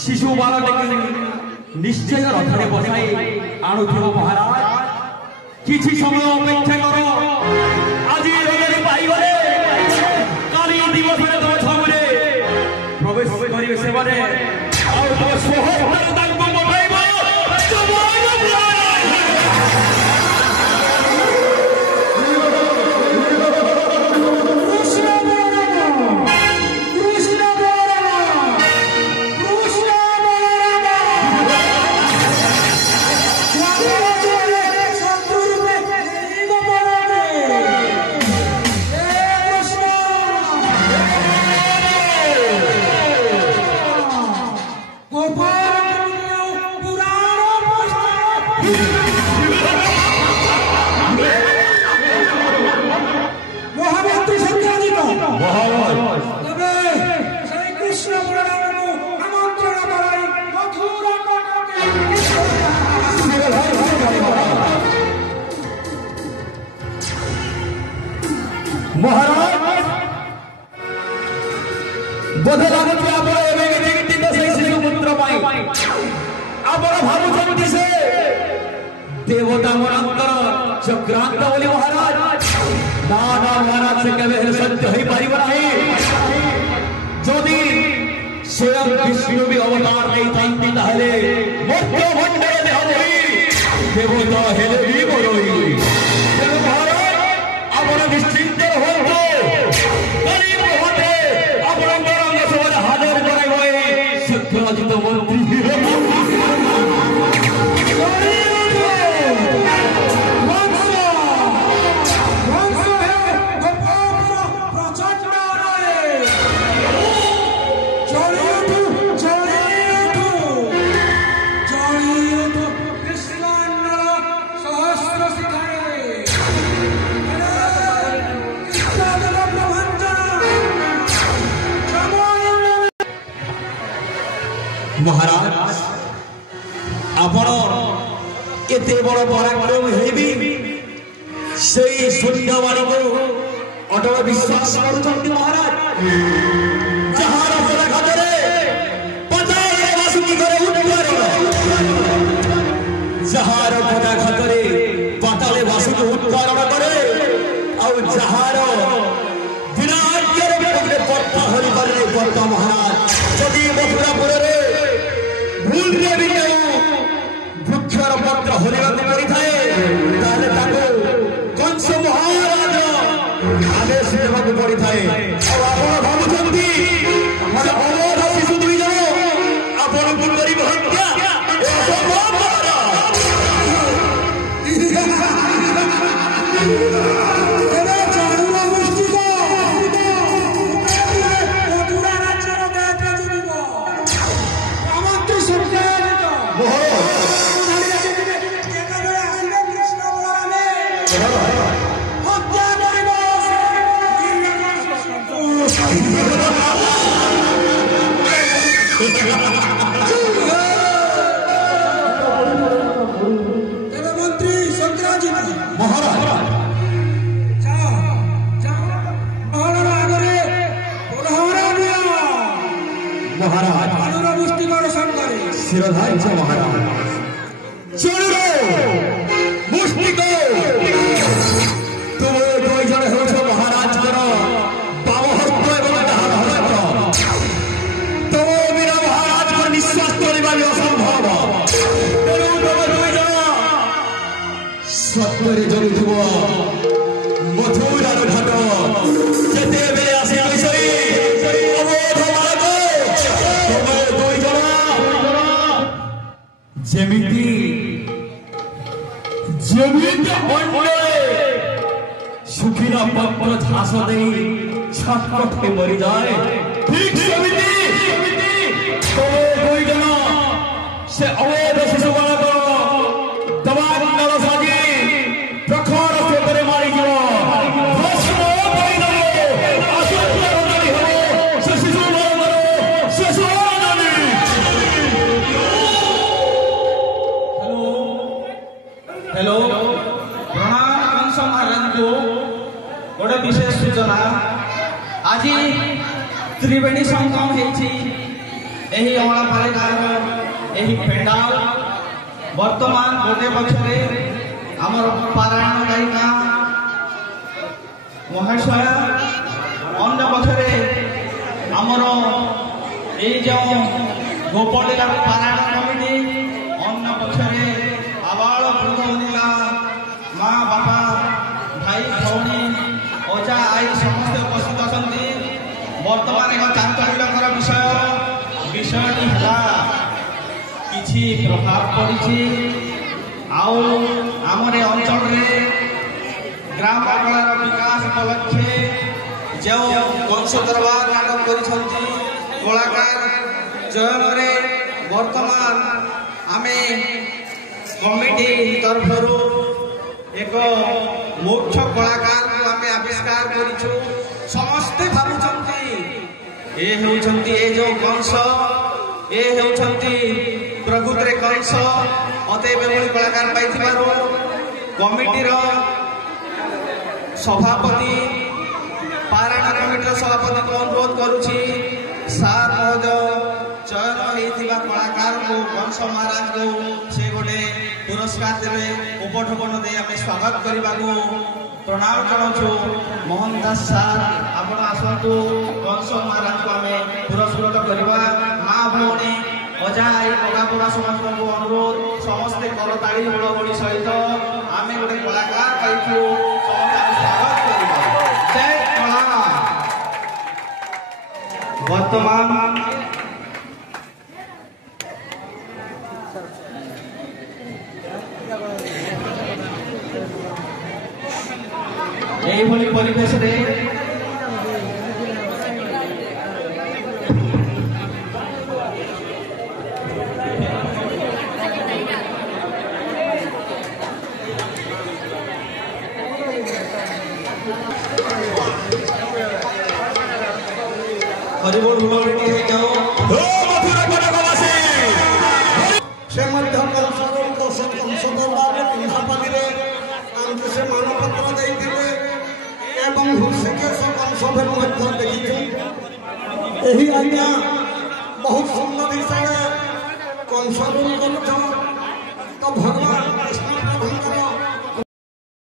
शिशु बालक निश्चय रथरे बसाई आणुथिब महाराज किछि समय अपेक्षा कर आज रंगरे पाइगले काली दिवस रे तो छमरे प्रवेश करिवे सेवारे और तो सोहर तांको बठाइबो बोधे लागुची आपण एबे निगटित से श्रीपुत्र पाई आपण भाबुचंती से देवता मनंतर चक्रांत बोली महाराज दादा महाराज से केबे सत्य होई परिबो नाही जदि स्वयं विष्णु भी अवतार नहीं थांती ताहले मध्य भंडार देह होई देवता हेले भी बोलोई महाराज आपण निश्चिंत हो गरीब होते आपण हाजर कराई सक्रजित मंत्री महाराज आपण एते बड़ पराक्रम हेबी सेई शून्यवाणी को अटल विश्वास करूछंती महाराज जहार पराघातरे पताले वासुकी करे उद्धार जहार पराघातरे पताले वासुकी उद्धारण करे और जहार विराट करे पगले पत्ता हरि करे पत्ता महाराज जदि मथुरापुर रे भूल रे भी वृक्षर पत्र हरिवा करी थाए ताले ताको कंस महाराज आदेश देवाक पड़ी थाए और आपण भाबुचंती मन अमोध शिशु दुई जन आपण को करी हत्या ए असंभव शिरोधारी से महाराज मुष्टिको तुम दुई जन हो महाराज कर बामहस्त एवं डाहाण हस्त तुम बिना महाराज को निश्वास तोड़वा असंभव तेणु तुम दुई जन सत्य जलुव मथुरार घाट जेते बेले आसे विषय जेमिति सुखीना पत्र झास दे छटपटे मरी जाए ठीक सेमिति दुई जन से अवैध शिशु बालक दवा साजी आज त्रिवेणी संगम होती अमलापाली गाँव यही पेंडाल वर्तमान गोटे पक्षरे आमर पारायण गायिका महाशया अन्य पक्षरे आमर जो गोपलीला पारायण कमिटी अन्य पक्षरे आबाल वृद्ध बनिला माँ बापा भाई भौणी अजा आई समस्त उपस्थित अच्छा बर्तमान एक चांचल्यकर विषयटी है किसी प्रभाव पड़ी आमर अंचल ग्राम कलार विकास उपलक्षे जो वंश दरबार नाटक कलाकार चयन वर्तमान आमे कमिटी तरफ एक मुख्य कलाकार को आमे आविष्कार करिछु समस्ते भावुचंती ए जो कंस ए होउछंती प्रकृतरे कंस अतएव एभली कलाकार पाइथिबारो कमिटीर सभापति पारायण कमिटीर सभापति को अनुरोध करुछि सार चयन होइथिबा कलाकार को कंस महाराज को से गोटे पुरस्कार देवे उपढौकन दे आमे स्वागत करबा को प्रणाम जनाउछु। मोहन दास सार आपण आसतु कंस महाराज को आमे पुरस्कृत करबा माँ भौणी अजा आई ककापुरा समस्त को अनुरोध समस्ते करताड़ी बड़बड़ी सहित आमे गोटे कलाकार पाइछु स्वागत करबा जय कला। वर्तमान यही परिवेश हरिबोल जाओ से मानपत्र देते देखी आज्ञा बहुत सुंदर हिसाब कंसरूल कर भगवान